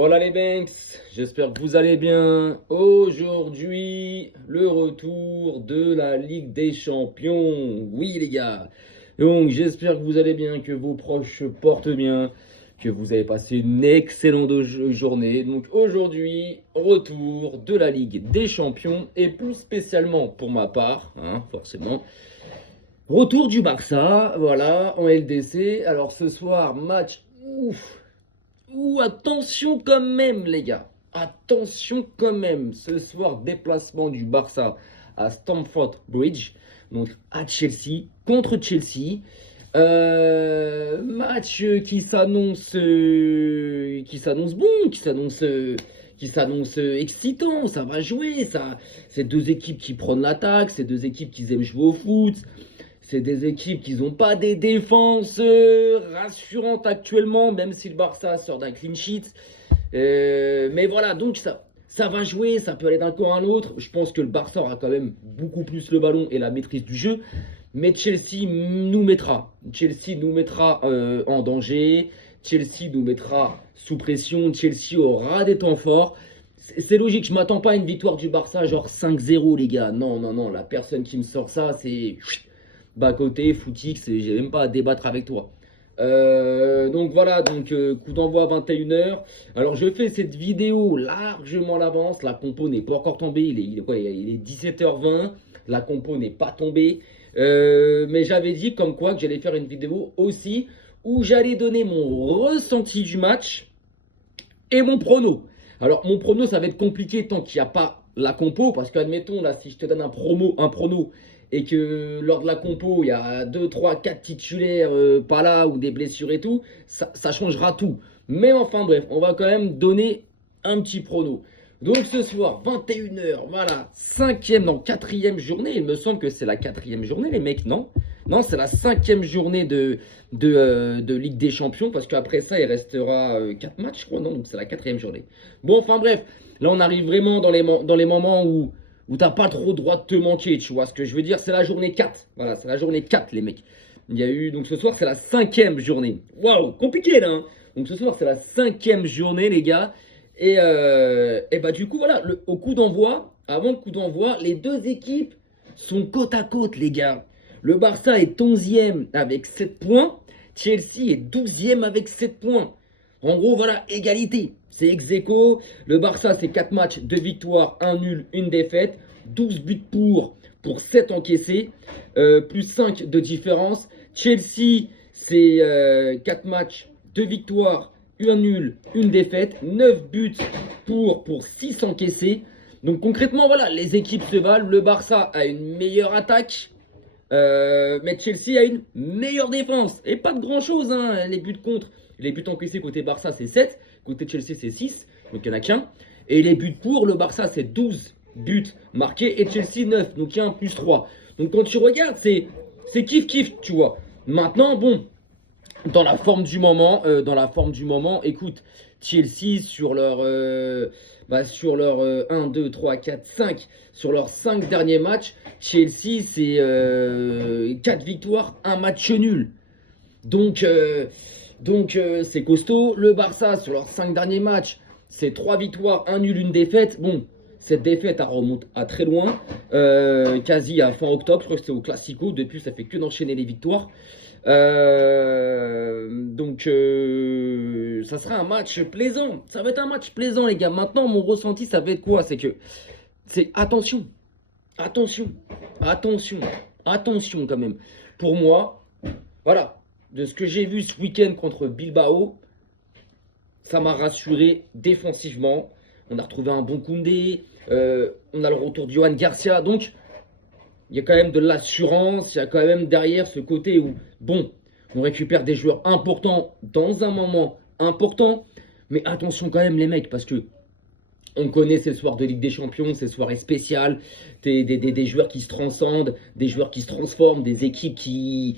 Hola les Banks, j'espère que vous allez bien. Aujourd'hui, le retour de la Ligue des Champions. Oui les gars. Donc j'espère que vous allez bien, que vos proches se portent bien, que vous avez passé une excellente journée. Donc aujourd'hui, retour de la Ligue des Champions et plus spécialement pour ma part, forcément. Retour du Barça, voilà, en LDC. Alors ce soir, match ouf. Ouh, attention quand même, les gars. Attention quand même. Ce soir, déplacement du Barça à Stamford Bridge. Donc à Chelsea, contre Chelsea. Match qui s'annonce bon, qui s'annonce excitant. Ça va jouer. C'est deux équipes qui prennent l'attaque. C'est deux équipes qui aiment jouer au foot. C'est des équipes qui n'ont pas des défenses rassurantes actuellement, même si le Barça sort d'un clean sheet. Mais voilà, donc ça va jouer, ça peut aller d'un camp à l'autre. Je pense que le Barça aura quand même beaucoup plus le ballon et la maîtrise du jeu. Mais Chelsea nous mettra. Chelsea nous mettra en danger. Chelsea nous mettra sous pression. Chelsea aura des temps forts. C'est logique, je m'attends pas à une victoire du Barça genre 5-0 les gars. Non, non, non, la personne qui me sort ça, c'est bas côté, footix, j'ai même pas à débattre avec toi. Donc voilà, coup d'envoi à 21h. Alors je fais cette vidéo largement à l'avance. La compo n'est pas encore tombée. Il est 17h20. La compo n'est pas tombée. Mais j'avais dit comme quoi que j'allais faire une vidéo aussi où j'allais donner mon ressenti du match et mon prono. Alors mon prono ça va être compliqué tant qu'il n'y a pas la compo. Parce qu'admettons là si je te donne un prono et que lors de la compo, il y a 2, 3, 4 titulaires pas là ou des blessures et tout, ça changera tout. Mais enfin bref, on va quand même donner un petit prono. Donc ce soir, 21h, voilà, quatrième journée, il me semble que c'est la quatrième journée les mecs, non? Non, c'est la cinquième journée de Ligue des Champions, parce qu'après ça, il restera 4 matchs, je crois, non? Donc c'est la quatrième journée. Bon, enfin bref, là on arrive vraiment dans les moments où t'as pas trop le droit de te manquer, tu vois ce que je veux dire, c'est la journée 4. Voilà, c'est la journée 4, les mecs. Il y a eu, donc ce soir, c'est la cinquième journée. Waouh, compliqué là, hein. Donc ce soir, c'est la cinquième journée, les gars. Et bah, du coup, voilà, au coup d'envoi, avant le coup d'envoi, les deux équipes sont côte à côte, les gars. Le Barça est 11e avec 7 points. Chelsea est 12e avec 7 points. En gros, voilà, égalité. C'est ex aequo. Le Barça, c'est 4 matchs, 2 victoires, 1 nul, 1 défaite. 12 buts pour 7 encaissés. Plus 5 de différence. Chelsea, c'est 4 matchs, 2 victoires, 1 nul, 1 défaite. 9 buts pour 6 encaissés. Donc concrètement, voilà, les équipes se valent. Le Barça a une meilleure attaque. Mais Chelsea a une meilleure défense. Et pas de grand chose, hein. Les buts contre. Les buts encaissés côté Barça, c'est 7. Côté Chelsea, c'est 6. Donc il n'y en a qu'un. Et les buts pour le Barça, c'est 12 buts marqués. Et Chelsea, 9. Donc il y a un plus 3. Donc quand tu regardes, c'est kiff-kiff, tu vois. Maintenant, bon, dans la forme du moment, écoute, Chelsea sur leur 1, 2, 3, 4, 5, sur leurs 5 derniers matchs, Chelsea c'est 4 victoires, 1 match nul. Donc c'est costaud. Le Barça sur leurs 5 derniers matchs, c'est 3 victoires, 1 nul, 1 défaite. Bon, cette défaite elle remonte à très loin, quasi à fin octobre, je crois que c'était au Classico. Depuis ça fait que d'enchaîner les victoires. Ça sera un match plaisant. Ça va être un match plaisant, les gars. Maintenant, mon ressenti, ça va être quoi? C'est attention, attention, attention, attention quand même. Pour moi, voilà, de ce que j'ai vu ce week-end contre Bilbao, ça m'a rassuré défensivement. On a retrouvé un bon Koundé, on a le retour de Yohan Garcia, donc il y a quand même de l'assurance, il y a quand même derrière ce côté où, bon, on récupère des joueurs importants dans un moment important, mais attention quand même les mecs, parce que on connaît ces soirs de Ligue des Champions, ces soirées spéciales, des joueurs qui se transcendent, des joueurs qui se transforment, des équipes qui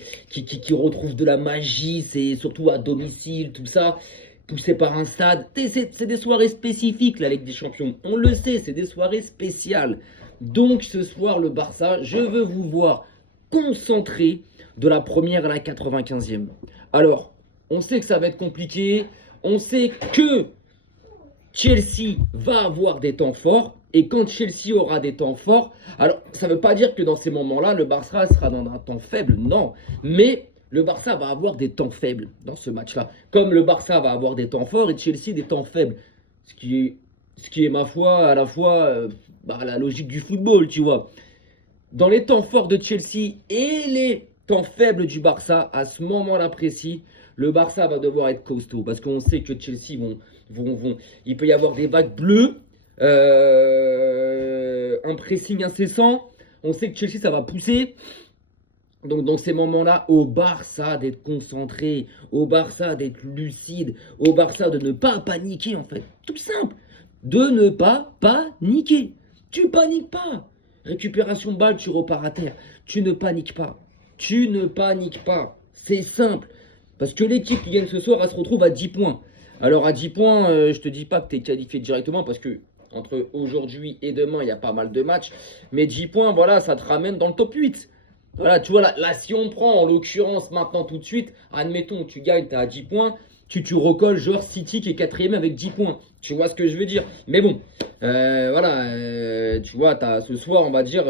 retrouvent de la magie, c'est surtout à domicile, tout ça, poussé par un stade. C'est des soirées spécifiques, la Ligue des Champions, on le sait, c'est des soirées spéciales. Donc ce soir, le Barça, je veux vous voir concentré de la première à la 95e. Alors, on sait que ça va être compliqué. On sait que Chelsea va avoir des temps forts. Et quand Chelsea aura des temps forts, alors ça ne veut pas dire que dans ces moments-là, le Barça sera dans un temps faible, non. Mais le Barça va avoir des temps faibles dans ce match-là. Comme le Barça va avoir des temps forts et Chelsea des temps faibles. Ce qui est ma foi, à la fois la logique du football, tu vois. Dans les temps forts de Chelsea et les temps faibles du Barça, à ce moment-là précis, le Barça va devoir être costaud. Parce qu'on sait que Chelsea il peut y avoir des vagues bleues, un pressing incessant. On sait que Chelsea, ça va pousser. Donc dans ces moments-là, au Barça d'être concentré, au Barça d'être lucide, au Barça de ne pas paniquer en fait. Tout simple. De ne pas paniquer. Tu paniques pas. Récupération de balle, tu repars à terre. Tu ne paniques pas. Tu ne paniques pas. C'est simple. Parce que l'équipe qui gagne ce soir, elle se retrouve à 10 points. Alors à 10 points, je te dis pas que tu es qualifié directement parce que entre aujourd'hui et demain, il y a pas mal de matchs. Mais 10 points, voilà, ça te ramène dans le top 8. Voilà, tu vois, là, si on prend en l'occurrence maintenant tout de suite, admettons, tu gagnes, tu as 10 points, tu recolles genre City qui est quatrième avec 10 points. Tu vois ce que je veux dire? Mais bon, voilà, tu vois, ce soir, on va dire,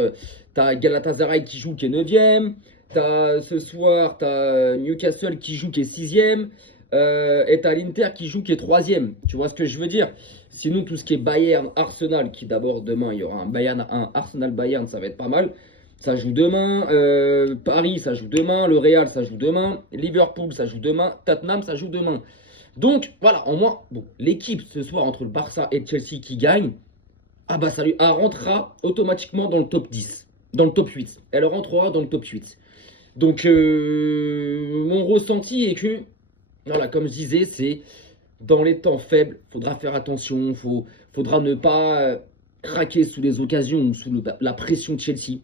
tu as Galatasaray qui joue qui est 9ème, ce soir, tu as Newcastle qui joue qui est 6ème, et tu as l'Inter qui joue qui est 3ème. Tu vois ce que je veux dire? Sinon, tout ce qui est Bayern, Arsenal, qui d'abord demain, il y aura un Arsenal-Bayern, ça va être pas mal. Ça joue demain. Paris, ça joue demain. Le Real, ça joue demain. Liverpool, ça joue demain. Tottenham, ça joue demain. Donc, voilà, en moins, bon, l'équipe ce soir entre le Barça et Chelsea qui gagne, ça lui rentrera automatiquement dans le top 10, dans le top 8. Elle rentrera dans le top 8. Donc, mon ressenti est que, voilà, comme je disais, c'est dans les temps faibles, faudra faire attention, faudra ne pas craquer sous les occasions ou sous la pression de Chelsea.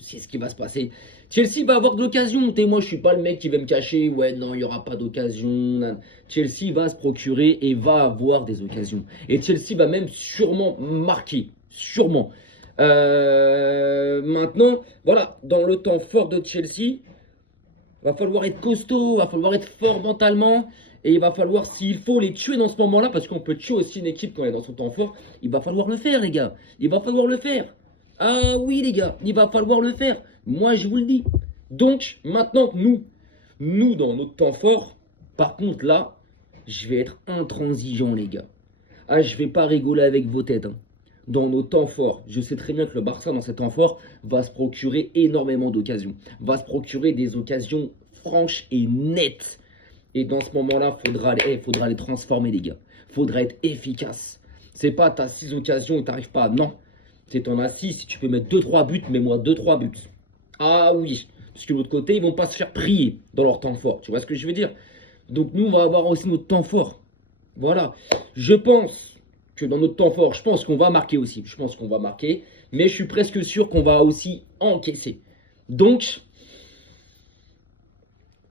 C'est ce qui va se passer. Chelsea va avoir de l'occasion. Moi, je suis pas le mec qui va me cacher. Ouais, non, il n'y aura pas d'occasion. Chelsea va se procurer et va avoir des occasions. Et Chelsea va même sûrement marquer. Sûrement. Maintenant, voilà, dans le temps fort de Chelsea, va falloir être costaud, va falloir être fort mentalement. Et il va falloir, s'il faut, les tuer dans ce moment-là. Parce qu'on peut tuer aussi une équipe quand elle est dans son temps fort. Il va falloir le faire, les gars. Il va falloir le faire. Ah oui les gars, il va falloir le faire. Moi je vous le dis. Donc maintenant que nous dans notre temps fort, par contre là, je vais être intransigeant les gars. Ah je vais pas rigoler avec vos têtes. Dans nos temps forts, je sais très bien que le Barça dans ses temps forts va se procurer énormément d'occasions. Va se procurer des occasions franches et nettes. Et dans ce moment-là, faudra les transformer les gars. Faudra être efficace. C'est pas t'as 6 occasions et t'arrives pas. Non. C'est t'en as 6, si tu peux mettre 2-3 buts, mets-moi 2-3 buts. Ah oui, parce que de l'autre côté, ils vont pas se faire prier dans leur temps fort. Tu vois ce que je veux dire? Donc nous, on va avoir aussi notre temps fort. Voilà. Je pense que dans notre temps fort, je pense qu'on va marquer aussi. Je pense qu'on va marquer, mais je suis presque sûr qu'on va aussi encaisser. Donc,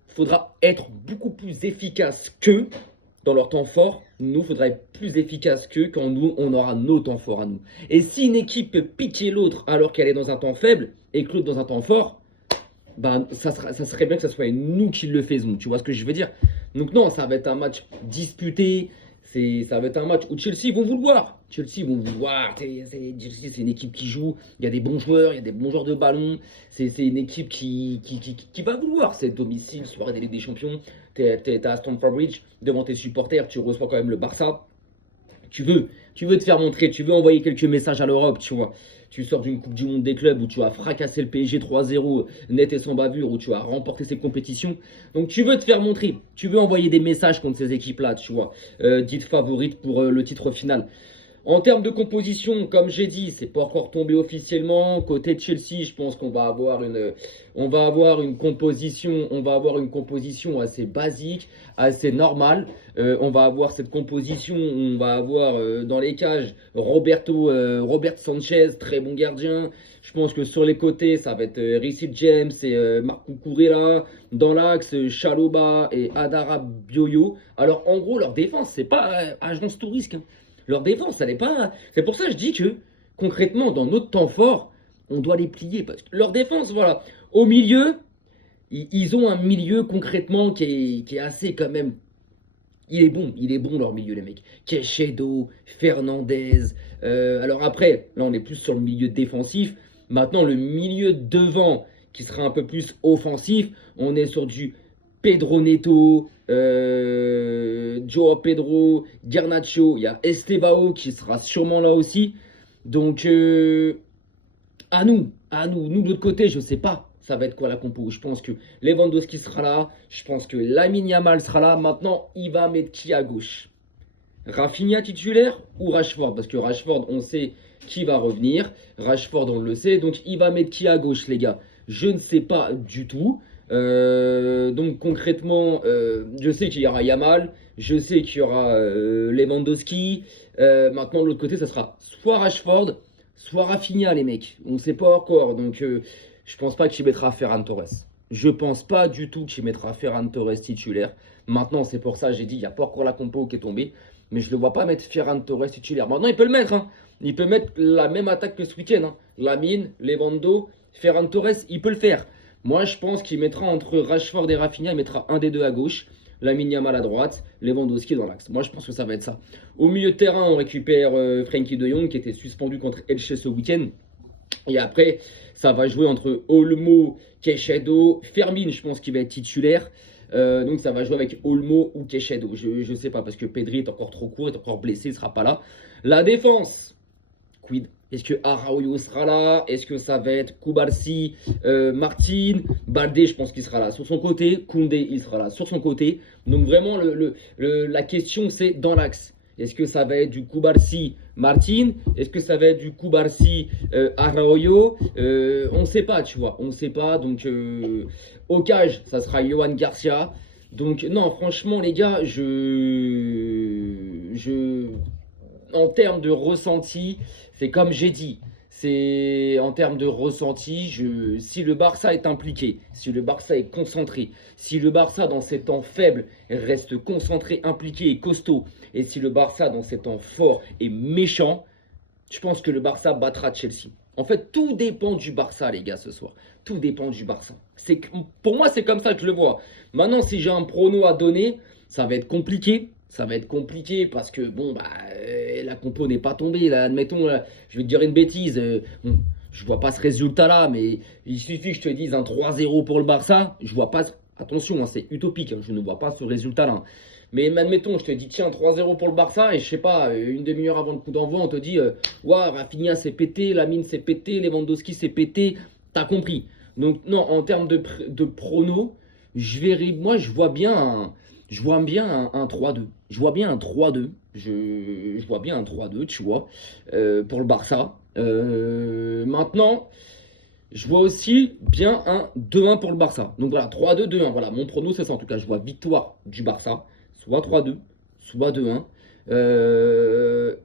il faudra être beaucoup plus efficace qu'eux dans leur temps fort. Nous, il faudra être plus efficace qu'eux quand nous, on aura nos temps forts à nous. Et si une équipe peut piquer l'autre alors qu'elle est dans un temps faible et que l'autre dans un temps fort, ça serait bien que ce soit nous qui le faisons. Tu vois ce que je veux dire? Donc non, ça va être un match disputé. Ça va être un match où Chelsea vont vouloir. Chelsea, c'est une équipe qui joue. Il y a des bons joueurs, il y a des bons joueurs de ballon. C'est une équipe qui va vouloir. C'est domicile, soirée des Ligues des Champions. T'es à Stamford Bridge, devant tes supporters, tu reçois quand même le Barça. Tu veux te faire montrer, tu veux envoyer quelques messages à l'Europe, tu vois. Tu sors d'une Coupe du Monde des clubs où tu as fracassé le PSG 3-0 net et sans bavure, où tu as remporté ces compétitions. Donc tu veux te faire montrer, tu veux envoyer des messages contre ces équipes-là, tu vois, dites favorites pour le titre final. En termes de composition, comme j'ai dit, c'est pas encore tombé officiellement. Côté de Chelsea, je pense qu'on va avoir une composition assez basique, assez normale. On va avoir cette composition, on va avoir dans les cages Robert Sanchez, très bon gardien. Je pense que sur les côtés, ça va être Reece James et Marco Cucurella. Dans l'axe, Chalobah et Adara Bioyo. Alors en gros, leur défense, c'est pas agence tout risque. Leur défense, elle n'est pas. C'est pour ça que je dis que, concrètement, dans notre temps fort, on doit les plier. Parce que leur défense, voilà. Au milieu, ils ont un milieu concrètement qui est assez quand même il est bon leur milieu, les mecs. Queijedo, Fernandez. Alors après, là, on est plus sur le milieu défensif. Maintenant, le milieu devant, qui sera un peu plus offensif, on est sur du Pedro Neto, Joao Pedro, Garnacho. Il y a Estebao qui sera sûrement là aussi. Donc, nous de l'autre côté, je sais pas. Ça va être quoi la compo? Je pense que Lewandowski sera là. Je pense que Lamine Yamal sera là. Maintenant, il va mettre qui à gauche? Rafinha titulaire ou Rashford? Parce que Rashford, on sait qui va revenir. Rashford, on le sait. Donc, il va mettre qui à gauche, les gars? Je ne sais pas du tout. Donc, concrètement, je sais qu'il y aura Yamal. Je sais qu'il y aura Lewandowski. Maintenant, de l'autre côté, ça sera soit Rashford, soit Rafinha, les mecs. On ne sait pas encore. Donc, je pense pas qu'il mettra Ferran Torres. Je pense pas du tout qu'il mettra Ferran Torres titulaire. Maintenant, c'est pour ça que j'ai dit, il n'y a pas encore la compo qui est tombée. Mais je ne le vois pas mettre Ferran Torres titulaire. Maintenant, il peut le mettre. Hein. Il peut mettre la même attaque que ce week-end. Hein. Lamine, Lewando, Ferran Torres, il peut le faire. Moi, je pense qu'il mettra entre Rashford et Rafinha, il mettra un des deux à gauche. Lamine Yamal à droite, Lewandowski dans l'axe. Moi, je pense que ça va être ça. Au milieu de terrain, on récupère Frenkie de Jong qui était suspendu contre Elche ce week-end. Et après, ça va jouer entre Olmo, Queijedo, Fermin, je pense qu'il va être titulaire. Donc ça va jouer avec Olmo ou Queijedo. Je ne sais pas parce que Pedri est encore trop court, est encore blessé, il ne sera pas là. La défense, quid? Est-ce que Araujo sera là? Est-ce que ça va être Koubarsi, Martin, Balde, je pense qu'il sera là sur son côté. Koundé, il sera là sur son côté. Donc vraiment, la question, c'est dans l'axe. Est-ce que ça va être du Koubarsi, Martin? Est-ce que ça va être du Koubarsi, Araujo? On ne sait pas, tu vois. On ne sait pas. Donc, au cage, ça sera Yohan Garcia. Donc, non, franchement, les gars, en termes de ressenti, c'est comme j'ai dit. C'est en termes de ressenti, si le Barça est impliqué, si le Barça est concentré, si le Barça dans ses temps faibles reste concentré, impliqué et costaud, et si le Barça dans ses temps forts est méchant, je pense que le Barça battra Chelsea. En fait, tout dépend du Barça, les gars, ce soir. Tout dépend du Barça. Pour moi, c'est comme ça que je le vois. Maintenant, si j'ai un prono à donner, ça va être compliqué. Ça va être compliqué parce que, bon, la compo n'est pas tombée. Là, admettons, là, je vais te dire une bêtise. Bon, je vois pas ce résultat-là, mais il suffit que je te dise un 3-0 pour le Barça. Je vois pas. Attention, hein, c'est utopique. Hein, je ne vois pas ce résultat-là. Mais admettons, je te dis, tiens, 3-0 pour le Barça, et je sais pas, une demi-heure avant le coup d'envoi, on te dit, ouah, Rafinha s'est pété, Lamine s'est pété, Lewandowski s'est pété. T'as compris. Donc, non, en termes de prono, moi, je vois bien un 3-2. Je vois bien un 3-2. Je vois bien un 3-2, tu vois, pour le Barça. Maintenant, je vois aussi bien un 2-1 pour le Barça. Donc voilà, 3-2, 2-1. Voilà, mon prono, c'est ça. En tout cas, je vois victoire du Barça, soit 3-2, soit 2-1.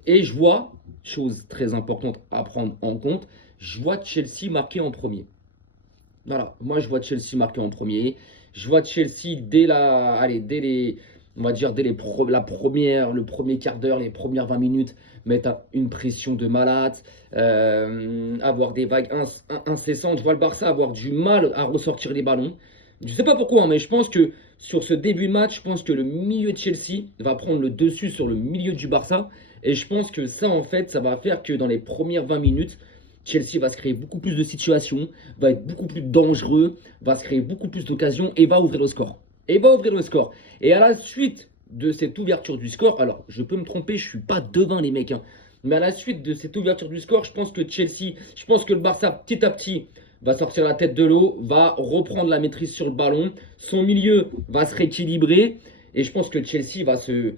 Et je vois, chose très importante à prendre en compte, je vois Chelsea marquer en premier. Voilà, moi je vois Chelsea marquer en premier. Je vois Chelsea on va dire le premier quart d'heure, les premières 20 minutes, mettre une pression de malade, avoir des vagues incessantes. Je vois le Barça avoir du mal à ressortir les ballons. Je ne sais pas pourquoi, hein, mais je pense que sur ce début de match, je pense que le milieu de Chelsea va prendre le dessus sur le milieu du Barça. Et je pense que ça, en fait, ça va faire que dans les premières 20 minutes, Chelsea va se créer beaucoup plus de situations, va être beaucoup plus dangereux, va se créer beaucoup plus d'occasions et va ouvrir le score. Et à la suite de cette ouverture du score, alors je peux me tromper, je ne suis pas devin les mecs, hein, mais à la suite de cette ouverture du score, je pense que le Barça petit à petit va sortir la tête de l'eau, va reprendre la maîtrise sur le ballon, son milieu va se rééquilibrer et je pense que Chelsea va se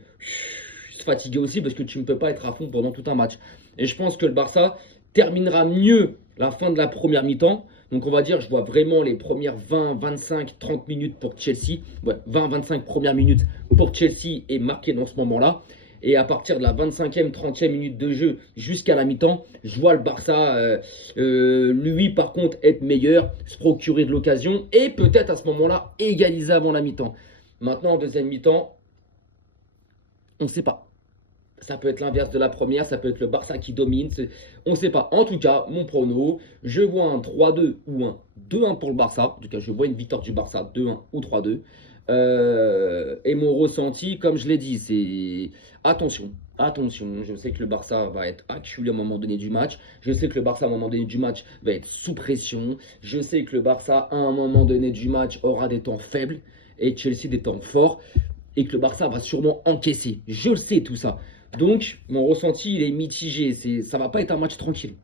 fatiguer aussi parce que tu ne peux pas être à fond pendant tout un match. Et je pense que le Barça terminera mieux la fin de la première mi-temps. Donc on va dire, je vois vraiment les premières 20, 25, 30 minutes pour Chelsea. Ouais, 20, 25 premières minutes pour Chelsea est marqué dans ce moment-là. Et à partir de la 25e, 30e minute de jeu jusqu'à la mi-temps, je vois le Barça, lui par contre, être meilleur, se procurer de l'occasion et peut-être à ce moment-là égaliser avant la mi-temps. Maintenant, en deuxième mi-temps, on ne sait pas. Ça peut être l'inverse de la première, ça peut être le Barça qui domine, on ne sait pas. En tout cas, mon prono, je vois un 3-2 ou un 2-1 pour le Barça. En tout cas, je vois une victoire du Barça 2-1 ou 3-2. Et mon ressenti, comme je l'ai dit, c'est attention. Attention, je sais que le Barça va être acculé à un moment donné du match. Je sais que le Barça, à un moment donné du match, va être sous pression. Je sais que le Barça, à un moment donné du match, aura des temps faibles et Chelsea des temps forts. Et que le Barça va sûrement encaisser. Je le sais, tout ça. Donc, mon ressenti, il est mitigé. Ça va pas être un match tranquille.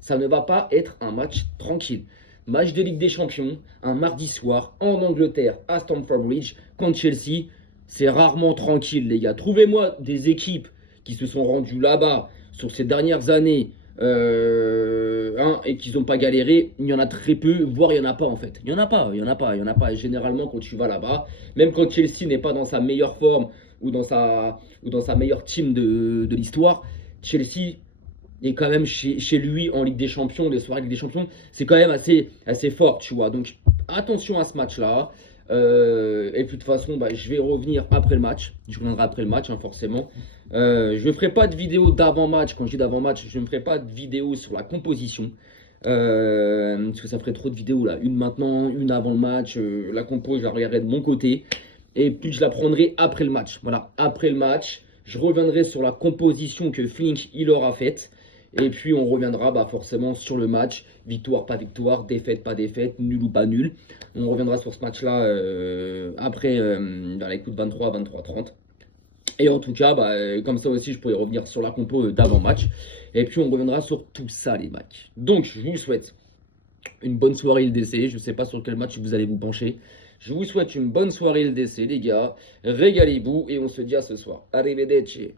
Ça ne va pas être un match tranquille. Match de Ligue des Champions, un mardi soir, en Angleterre, à Stamford Bridge, contre Chelsea. C'est rarement tranquille, les gars. Trouvez-moi des équipes qui se sont rendues là-bas sur ces dernières années et qui n'ont pas galéré. Il y en a très peu, voire il n'y en a pas en fait. Il n'y en a pas, il n'y en a pas, il n'y en a pas. Et généralement, quand tu vas là-bas, même quand Chelsea n'est pas dans sa meilleure forme ou dans sa meilleure team de l'histoire, Chelsea est quand même chez lui en Ligue des Champions, les soirées Ligue des Champions, c'est quand même assez fort, tu vois. Donc attention à ce match-là. Et puis de toute façon, bah, je vais revenir après le match. Je reviendrai après le match, hein, forcément. Je ne ferai pas de vidéo d'avant-match. Quand je dis d'avant-match, je ne ferai pas de vidéo sur la composition. Parce que ça ferait trop de vidéos là. Une maintenant, une avant le match. La compo, je la regarderai de mon côté. Et puis je la prendrai après le match. Voilà, après le match, je reviendrai sur la composition que Flink il aura faite. Et puis on reviendra bah, forcément sur le match, victoire, pas victoire, défaite, pas défaite, nul ou pas nul. On reviendra sur ce match-là après, dans les coups de 23 à 23h30. Et en tout cas, bah, comme ça aussi, je pourrais revenir sur la compo d'avant-match. Et puis on reviendra sur tout ça, les mecs. Donc je vous souhaite une bonne soirée LDC. Je ne sais pas sur quel match vous allez vous pencher. Je vous souhaite une bonne soirée LDC, les gars. Régalez-vous et on se dit à ce soir. Arrivederci.